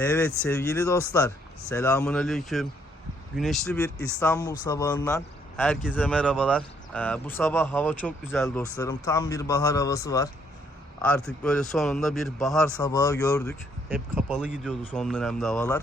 Evet sevgili dostlar, selamun aleyküm. Güneşli bir İstanbul sabahından herkese merhabalar. Ee, bu sabah hava çok güzel dostlarım. Tam bir bahar havası var. Artık böyle sonunda bir bahar sabahı gördük. Hep kapalı gidiyordu son dönemde havalar.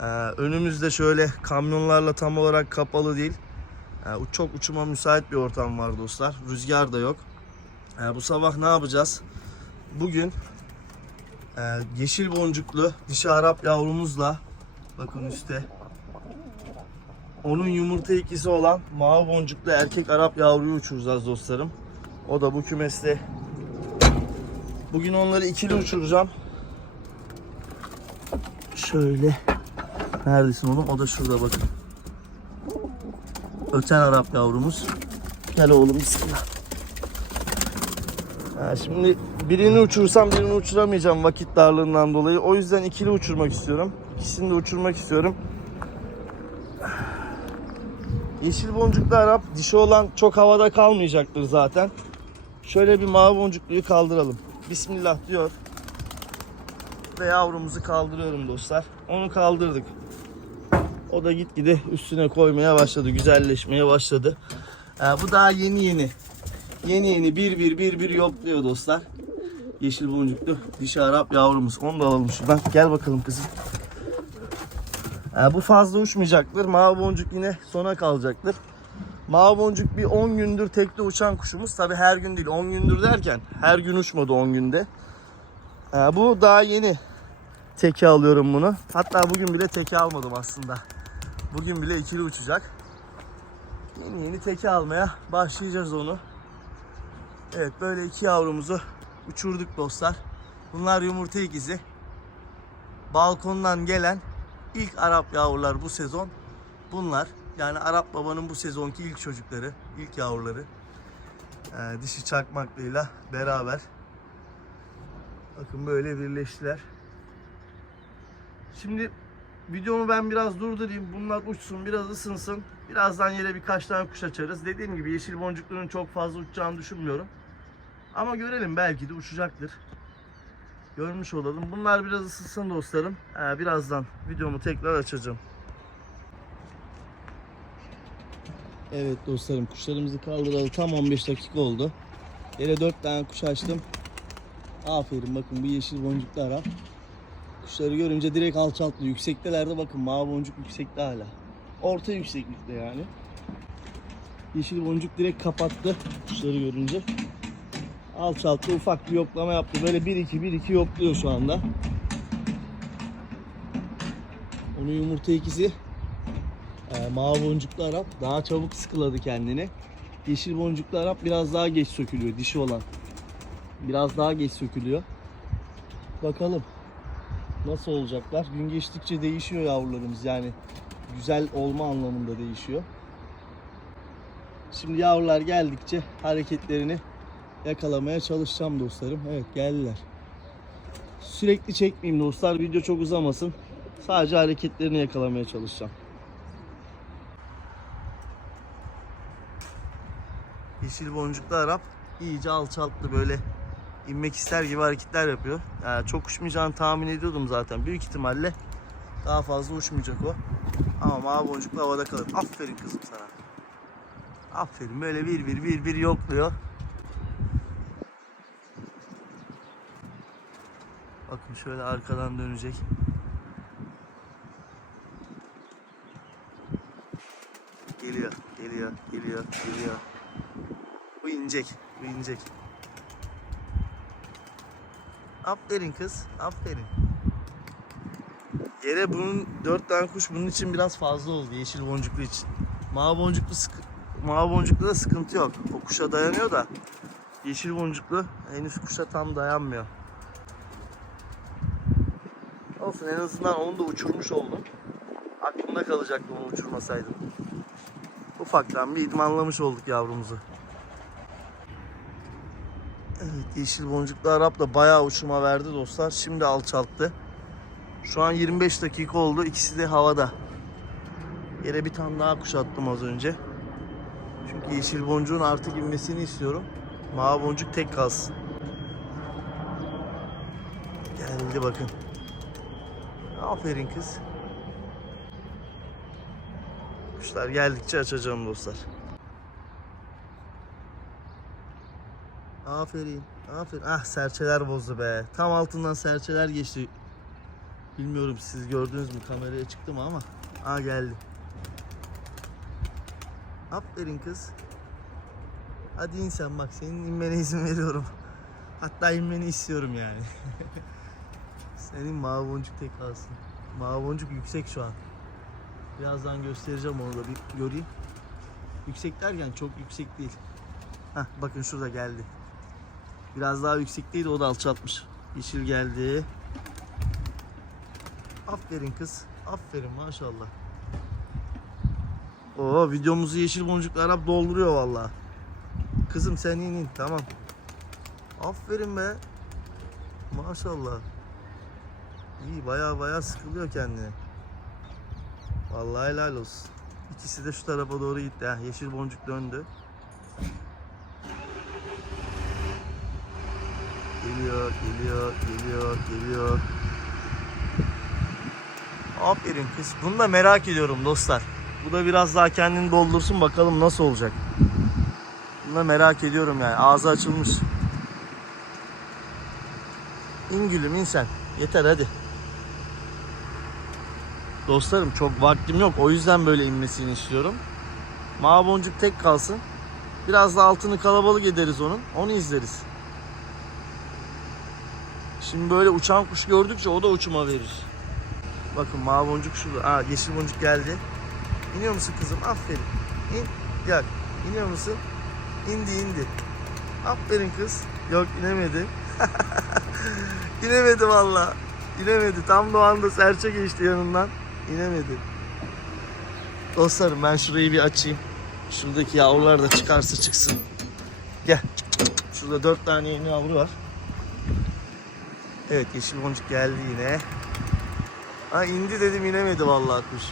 Ee, önümüzde şöyle kamyonlarla tam olarak kapalı değil. Ee, çok uçuma müsait bir ortam var dostlar. Rüzgar da yok. Ee, bu sabah ne yapacağız? Bugün ee, yeşil boncuklu dişi Arap yavrumuzla bakın üstte onun yumurta ikisi olan mavi boncuklu erkek Arap yavruyu uçuracağız dostlarım. O da bu kümeste. Bugün onları ikili uçuracağım. Şöyle. Neredesin oğlum? O da şurada bakın. Öten Arap yavrumuz. Gel oğlum bismillah. Şimdi birini uçursam birini uçuramayacağım vakit darlığından dolayı. O yüzden ikili uçurmak istiyorum. İkisini de uçurmak istiyorum. Yeşil boncuklu Arap dişi olan çok havada kalmayacaktır zaten. Şöyle bir mavi boncukluyu kaldıralım. Bismillah diyor. Ve yavrumuzu kaldırıyorum dostlar. Onu kaldırdık. O da gitgide üstüne koymaya başladı. Güzelleşmeye başladı. Ee, bu daha yeni yeni. Yeni yeni bir bir bir bir yokluyor dostlar. Yeşil boncuklu dişi Arap yavrumuz. Onu da alalım şuradan. Gel bakalım kızım. Ee, bu fazla uçmayacaktır. Mavi boncuk yine sona kalacaktır. Mavi boncuk bir 10 gündür tekte uçan kuşumuz. Tabi her gün değil 10 gündür derken her gün uçmadı 10 günde. Ee, bu daha yeni teke alıyorum bunu. Hatta bugün bile teke almadım aslında. Bugün bile ikili uçacak. Yeni yeni teke almaya başlayacağız onu. Evet böyle iki yavrumuzu uçurduk dostlar. Bunlar yumurta ikizi. Balkondan gelen ilk Arap yavrular bu sezon. Bunlar yani Arap babanın bu sezonki ilk çocukları, ilk yavruları. Ee, dişi çakmaklıyla beraber. Bakın böyle birleştiler. Şimdi videomu ben biraz durdurayım. Bunlar uçsun, biraz ısınsın. Birazdan yere birkaç tane kuş açarız. Dediğim gibi yeşil boncukların çok fazla uçacağını düşünmüyorum. Ama görelim belki de uçacaktır. Görmüş olalım. Bunlar biraz ısınsın dostlarım. Ee, birazdan videomu tekrar açacağım. Evet dostlarım kuşlarımızı kaldıralı tam 15 dakika oldu. Yere 4 tane kuş açtım. Aferin bakın bu yeşil boncuklu Arap. Kuşları görünce direkt alçalttı. Yüksektelerde bakın mavi boncuk yüksekte hala. Orta yükseklikte yani. Yeşil boncuk direkt kapattı kuşları görünce. Alçalttı ufak bir yoklama yaptı. Böyle 1-2 1-2 yokluyor şu anda. Onun yumurta ikisi e, mavi boncuklu Arap daha çabuk sıkıladı kendini. Yeşil boncuklu Arap biraz daha geç sökülüyor dişi olan. Biraz daha geç sökülüyor. Bakalım nasıl olacaklar. Gün geçtikçe değişiyor yavrularımız yani güzel olma anlamında değişiyor. Şimdi yavrular geldikçe hareketlerini yakalamaya çalışacağım dostlarım. Evet geldiler. Sürekli çekmeyeyim dostlar. Video çok uzamasın. Sadece hareketlerini yakalamaya çalışacağım. Yeşil boncuklu Arap iyice alçalttı böyle inmek ister gibi hareketler yapıyor. Yani çok uçmayacağını tahmin ediyordum zaten. Büyük ihtimalle daha fazla uçmayacak o. Ama mavi boncuklu havada kalır. Aferin kızım sana. Aferin böyle bir bir bir bir yokluyor. Bakın şöyle arkadan dönecek. Geliyor, geliyor, geliyor, geliyor. Bu inecek, bu inecek. Aferin kız, aferin. Yere bunun dört tane kuş bunun için biraz fazla oldu yeşil boncuklu için. Mavi boncuklu sıkı, mavi boncuklu da sıkıntı yok. O kuşa dayanıyor da yeşil boncuklu henüz kuşa tam dayanmıyor. Olsun en azından onu da uçurmuş oldum. Aklımda kalacaktı onu uçurmasaydım. Ufaktan bir idmanlamış olduk yavrumuzu. Evet yeşil boncuklu Arap da bayağı uçuma verdi dostlar. Şimdi alçalttı. Şu an 25 dakika oldu. İkisi de havada. Yere bir tane daha kuş attım az önce. Çünkü yeşil boncuğun artık inmesini istiyorum. Mavi boncuk tek kalsın. Geldi bakın. Aferin kız. Kuşlar geldikçe açacağım dostlar. Aferin. Aferin. Ah serçeler bozdu be. Tam altından serçeler geçti. Bilmiyorum siz gördünüz mü kameraya çıktı mı ama. Aa geldi. Aferin kız. Hadi in sen bak senin inmene izin veriyorum. Hatta inmeni istiyorum yani. Senin mavi boncuk tek kalsın. Mavi boncuk yüksek şu an. Birazdan göstereceğim onu da bir göreyim. Yüksek derken çok yüksek değil. Hah bakın şurada geldi. Biraz daha yüksekteydi o da alçaltmış. Yeşil geldi. Aferin kız. Aferin maşallah. Oo videomuzu yeşil boncuklar Arap dolduruyor vallahi. Kızım sen in in tamam. Aferin be. Maşallah. İyi baya baya sıkılıyor kendine. Vallahi helal olsun. İkisi de şu tarafa doğru gitti. Ha, yeşil boncuk döndü. Geliyor, geliyor, geliyor, geliyor. Aferin kız. Bunu da merak ediyorum dostlar. Bu da biraz daha kendini doldursun bakalım nasıl olacak. Bunu da merak ediyorum yani. Ağzı açılmış. İn gülüm in sen. Yeter hadi. Dostlarım çok vaktim yok. O yüzden böyle inmesini istiyorum. Mavi boncuk tek kalsın. Biraz da altını kalabalık ederiz onun. Onu izleriz. Şimdi böyle uçan kuş gördükçe o da uçuma verir. Bakın mavi boncuk şurada. Aa yeşil boncuk geldi. İniyor musun kızım? Aferin. İn. Gel. İniyor musun? İndi indi. Aferin kız. Yok inemedi. inemedi valla. İnemedi. Tam da o anda serçe geçti yanından. İnemedi. Dostlarım ben şurayı bir açayım. Şuradaki yavrular da çıkarsa çıksın. Gel. Şurada dört tane yeni yavru var. Evet yeşil boncuk geldi yine. Ha indi dedim inemedi vallahi kuş.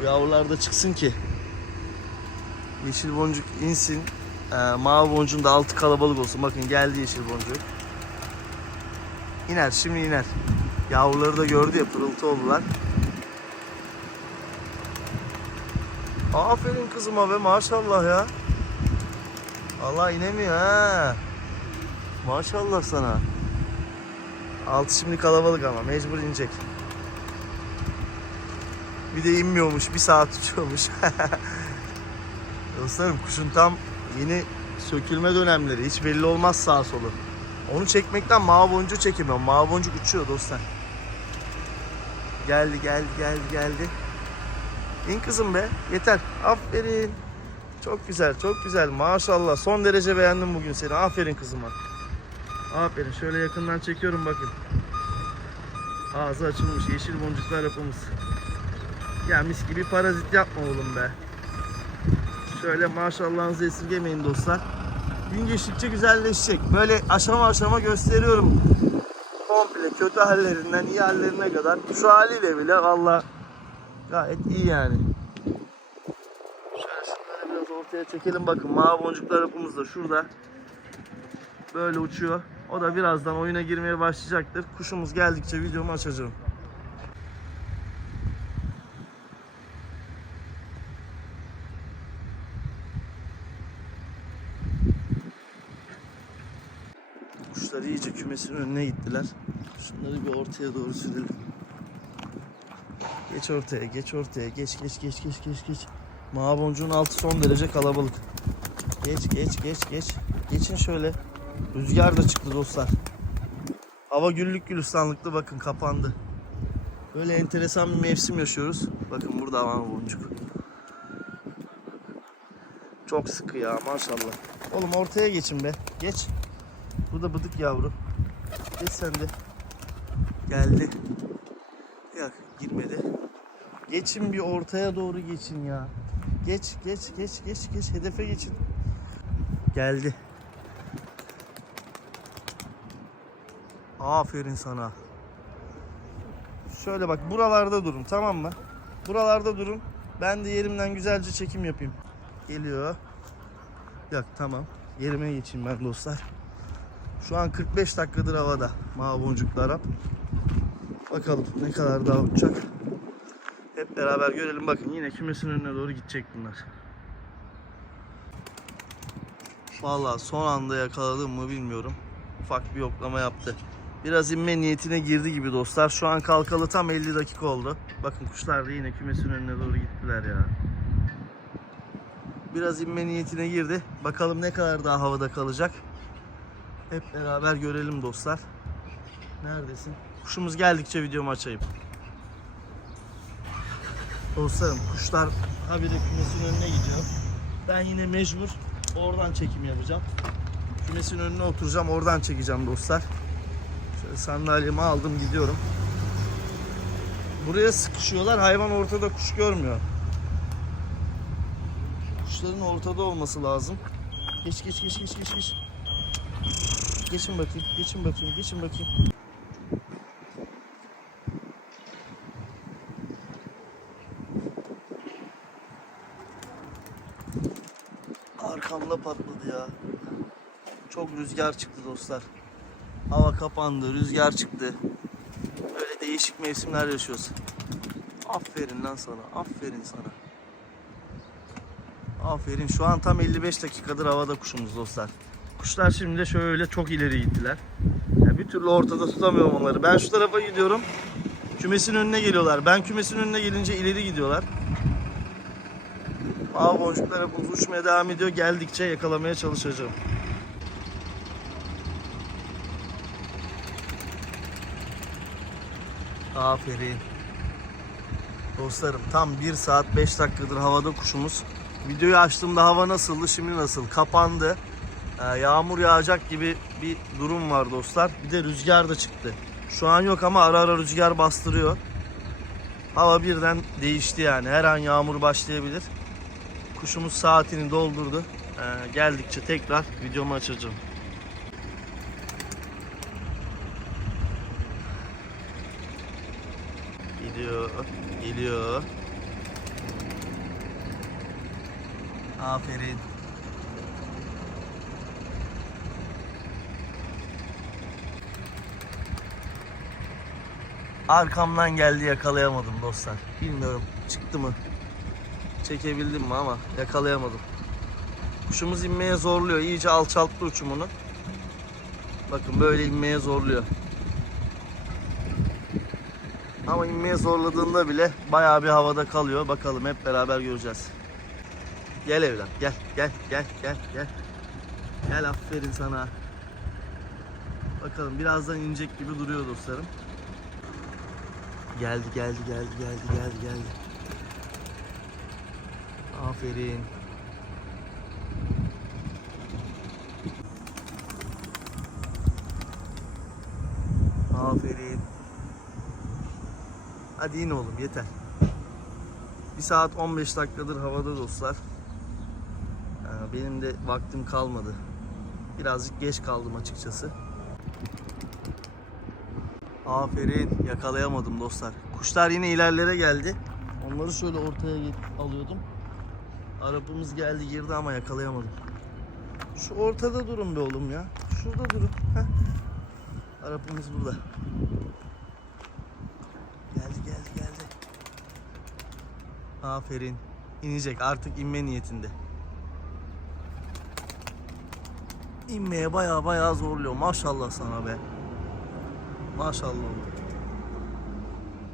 Bu yavrular da çıksın ki. Yeşil boncuk insin. Ee, mavi boncuğun da altı kalabalık olsun. Bakın geldi yeşil boncuk. İner şimdi iner. Yavruları da gördü ya pırıltı oldular. Aferin kızıma be maşallah ya. Allah inemiyor ha. Maşallah sana. Altı şimdi kalabalık ama mecbur inecek. Bir de inmiyormuş. Bir saat uçuyormuş. Dostlarım kuşun tam yeni sökülme dönemleri. Hiç belli olmaz sağ solu. Onu çekmekten mavi boncuğu çekemiyorum. Mavi boncuk uçuyor dostlar. Geldi geldi geldi geldi. İn kızım be. Yeter. Aferin. Çok güzel çok güzel. Maşallah. Son derece beğendim bugün seni. Aferin kızıma. Aferin. Şöyle yakından çekiyorum bakın. Ağzı açılmış. Yeşil boncuklar yapımız. Ya mis gibi parazit yapma oğlum be. Şöyle maşallahınızı esirgemeyin dostlar. Gün geçtikçe güzelleşecek. Böyle aşama aşama gösteriyorum. Komple kötü hallerinden iyi hallerine kadar. Şu haliyle bile valla gayet iyi yani. Şöyle şunları biraz ortaya çekelim bakın. Mavi boncuklar yapımız da şurada. Böyle uçuyor. O da birazdan oyuna girmeye başlayacaktır. Kuşumuz geldikçe videomu açacağım. Kuşlar iyice kümesin önüne gittiler. Şunları bir ortaya doğru sürelim. Geç ortaya, geç ortaya, geç geç geç geç geç geç. Mavi boncuğun altı son derece kalabalık. Geç geç geç geç. Geçin şöyle. Rüzgar da çıktı dostlar. Hava güllük gülistanlıklı bakın kapandı. Böyle enteresan bir mevsim yaşıyoruz. Bakın burada mavi boncuk. Çok sıkı ya maşallah. Oğlum ortaya geçin be. Geç. Bu da bıdık yavru. Geç sen de. Geldi. Yok girmedi. Geçin bir ortaya doğru geçin ya. Geç geç geç geç geç hedefe geçin. Geldi. Aferin sana. Şöyle bak buralarda durun tamam mı? Buralarda durun. Ben de yerimden güzelce çekim yapayım. Geliyor. Yok tamam. Yerime geçeyim ben dostlar. Şu an 45 dakikadır havada mavi Arap. Bakalım ne kadar daha uçacak. Hep beraber görelim. Bakın yine kümesin önüne doğru gidecek bunlar. Vallahi son anda yakaladım mı bilmiyorum. Ufak bir yoklama yaptı. Biraz inme niyetine girdi gibi dostlar. Şu an kalkalı tam 50 dakika oldu. Bakın kuşlar da yine kümesin önüne doğru gittiler ya. Biraz inme niyetine girdi. Bakalım ne kadar daha havada kalacak. Hep beraber görelim dostlar. Neredesin? Kuşumuz geldikçe videomu açayım. Dostlarım kuşlar habire kümesin önüne gidiyor. Ben yine mecbur oradan çekim yapacağım. Kümesin önüne oturacağım oradan çekeceğim dostlar. Şöyle sandalyemi aldım gidiyorum. Buraya sıkışıyorlar hayvan ortada kuş görmüyor. Kuşların ortada olması lazım. Geç geç geç geç geç geç. Geçin bakayım, geçin bakayım, geçin bakayım. Arkamda patladı ya. Çok rüzgar çıktı dostlar. Hava kapandı, rüzgar çıktı. Böyle değişik mevsimler yaşıyoruz. Aferin lan sana, aferin sana. Aferin. Şu an tam 55 dakikadır havada kuşumuz dostlar. Kuşlar şimdi de şöyle çok ileri gittiler. Ya bir türlü ortada tutamıyorum onları. Ben şu tarafa gidiyorum. Kümesin önüne geliyorlar. Ben kümesin önüne gelince ileri gidiyorlar. Mavi boncuklar hep uçmaya devam ediyor. Geldikçe yakalamaya çalışacağım. Aferin. Dostlarım tam 1 saat 5 dakikadır havada kuşumuz. Videoyu açtığımda hava nasıldı şimdi nasıl? Kapandı. Ee, yağmur yağacak gibi bir durum var dostlar. Bir de rüzgar da çıktı. Şu an yok ama ara ara rüzgar bastırıyor. Hava birden değişti yani. Her an yağmur başlayabilir. Kuşumuz saatini doldurdu. Ee, geldikçe tekrar videomu açacağım. Gidiyor, geliyor. Aferin. Arkamdan geldi yakalayamadım dostlar. Bilmiyorum çıktı mı? Çekebildim mi ama yakalayamadım. Kuşumuz inmeye zorluyor. İyice alçalttı uçumunu. Bakın böyle inmeye zorluyor. Ama inmeye zorladığında bile bayağı bir havada kalıyor. Bakalım hep beraber göreceğiz. Gel evlat gel gel gel gel gel. Gel aferin sana. Bakalım birazdan inecek gibi duruyor dostlarım. Geldi geldi geldi geldi geldi geldi. Aferin. Aferin. Hadi in oğlum yeter. Bir saat 15 dakikadır havada dostlar. Ee, Benim de vaktim kalmadı. Birazcık geç kaldım açıkçası. Aferin. Yakalayamadım dostlar. Kuşlar yine ilerlere geldi. Onları şöyle ortaya alıyordum. Arapımız geldi girdi ama yakalayamadım. Şu ortada durun be oğlum ya. Şurada durun. Heh. Arapımız burada. Geldi geldi geldi. Aferin. İnecek artık inme niyetinde. İnmeye baya baya zorluyor. Maşallah sana be. Maşallah.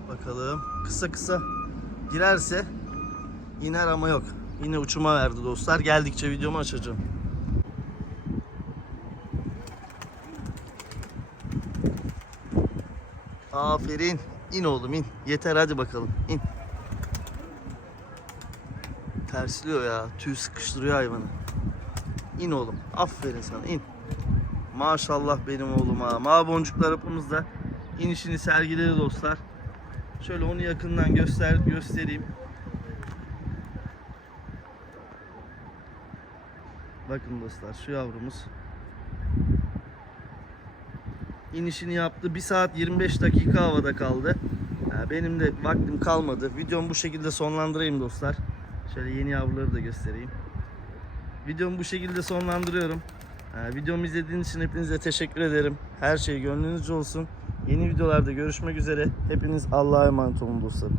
Bakalım. Kısa kısa girerse iner ama yok. Yine uçuma verdi dostlar. Geldikçe videomu açacağım. Aferin. İn oğlum in. Yeter hadi bakalım. İn. Tersliyor ya. Tüy sıkıştırıyor hayvanı. İn oğlum. Aferin sana in. Maşallah benim oğluma. Mavi boncuklar hapımızda inişini sergiledi dostlar. Şöyle onu yakından göster göstereyim. Bakın dostlar şu yavrumuz. İnişini yaptı. 1 saat 25 dakika havada kaldı. Ha, Benim de vaktim kalmadı. Videomu bu şekilde sonlandırayım dostlar. Şöyle yeni yavruları da göstereyim. Videomu bu şekilde sonlandırıyorum. Ee, videomu izlediğiniz için hepinize teşekkür ederim. Her şey gönlünüzce olsun. Yeni videolarda görüşmek üzere. Hepiniz Allah'a emanet olun dostlarım.